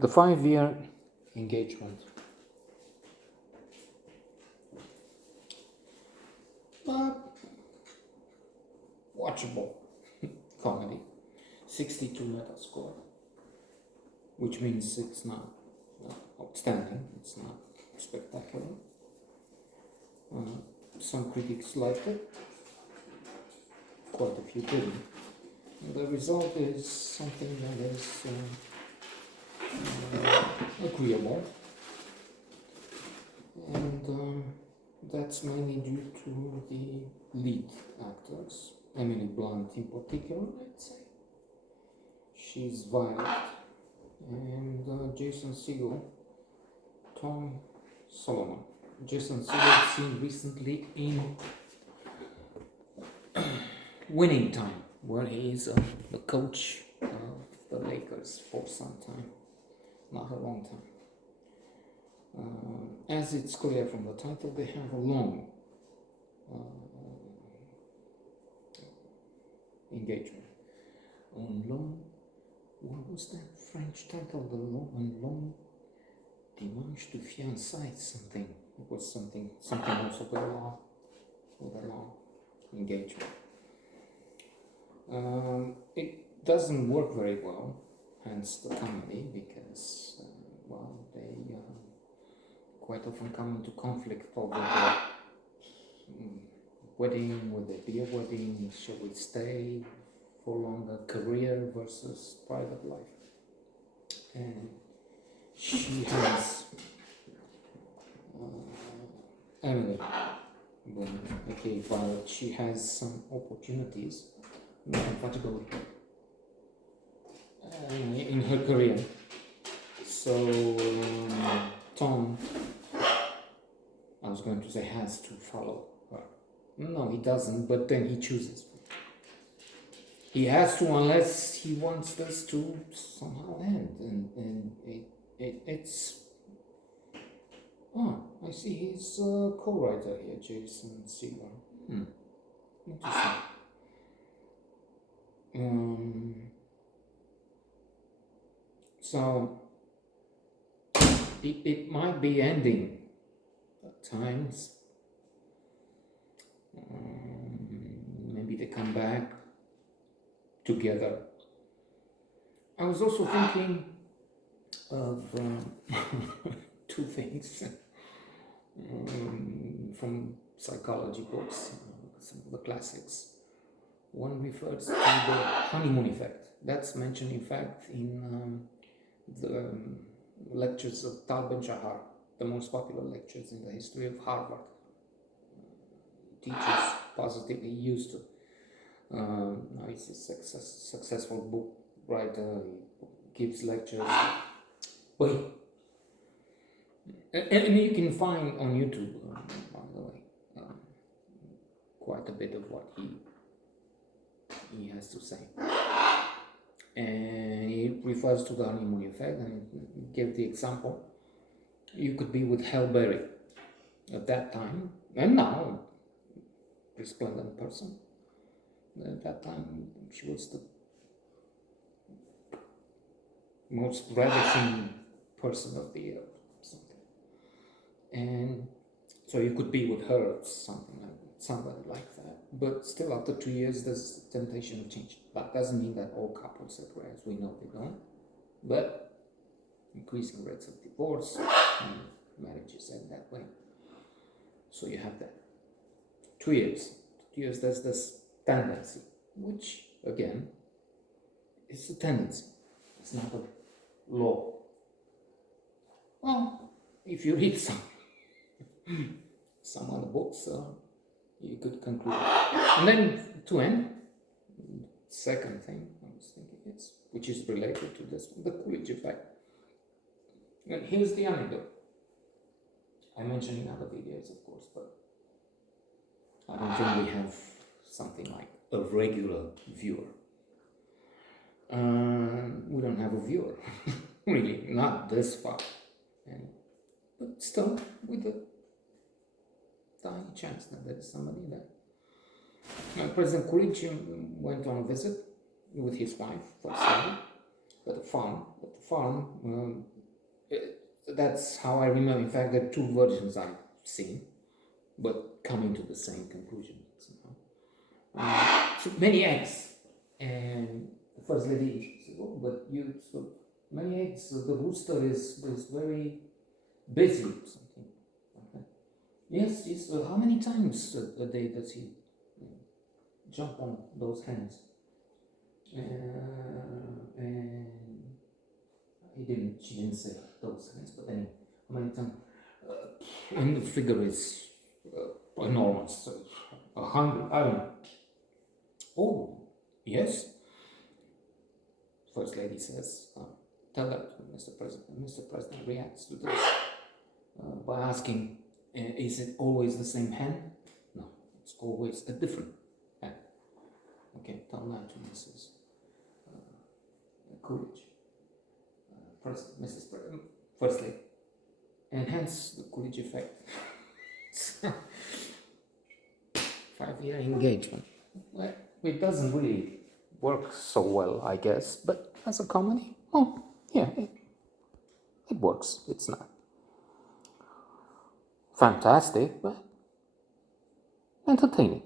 The 5-year engagement. Watchable comedy. 62 Metascore, which means it's not outstanding, it's not spectacular. Some critics liked it, quite a few didn't. And the result is something that is agreeable, and that's mainly due to the lead actors, Emily Blunt in particular, I'd say. She's Violet, and Jason Segel, Tom Solomon. Jason Segel seen recently in Winning Time, where he is the coach of the Lakers for some time, not a long time. As it's clear from the title, they have a long engagement. On long, what was that French title? The long dimanche de fiançailles, something. It was something also with a long engagement. It doesn't work very well, hence the comedy, because they quite often come into conflict over the wedding. Will there be a wedding? Shall we stay for longer? Career versus private life. And she has Emily, aka Violet, she has some opportunities, not compatible in her career. So Tom, I was going to say, has to follow her. No, he doesn't, but then he chooses. He has to, unless he wants this to somehow end, and it's. Oh, I see he's a co-writer here, Jason Segel. Interesting. So it might be ending at times. Maybe they come back together. I was also thinking of two things from psychology books, some of the classics. One refers to the honeymoon effect. That's mentioned, in fact, in the lectures of Tal Ben-Shahar, the most popular lectures in the history of Harvard. Teachers positively used to. Now he's a successful book writer, he gives lectures. But and you can find on YouTube, by the way, quite a bit of what he has to say. And he refers to the honeymoon effect, and he gave the example. You could be with Halle Berry at that time, and now, resplendent person. At that time, she was the most ravishing person of the year, something. And so you could be with her, somebody like that. But still, after 2 years, there's the temptation of change. That doesn't mean that all couples separate, as we know they don't. But increasing rates of divorce and marriages end that way. So you have that. 2 years. 2 years, there's this tendency, which again is a tendency. It's not a law. Well, if you read some other books, you could conclude. And then to end, second thing I was thinking is, which is related to this, the Coolidge effect. And here's the anecdote. I mentioned in other videos, of course, but I don't think we have something like a regular viewer. We don't have a viewer, really, not this far. But still, with a tiny chance that there is somebody there. President Coolidge went on a visit with his wife, first lady, at the farm. That's how I remember. In fact, there are two versions I've seen, but coming to the same conclusion somehow. So many eggs, and the first lady said, "Oh, but you so many eggs. So the rooster is very busy, or something like that." Yes, yes. How many times a day does he jump on those hens? And she didn't say those hens, but anyway, how many times? And the figure is enormous. 100. I don't know. Oh, yes. First lady says, "Tell that to Mr. President." Mr. President reacts to this by asking, "Is it always the same hen?" "No, it's always a different hen." "Okay, tell that to Mrs. Coolidge." Mrs. First lady. And hence the Coolidge effect. 5-year engagement. Well, it doesn't really work so well, I guess, but as a comedy, oh, yeah, it works. It's not fantastic, but entertaining.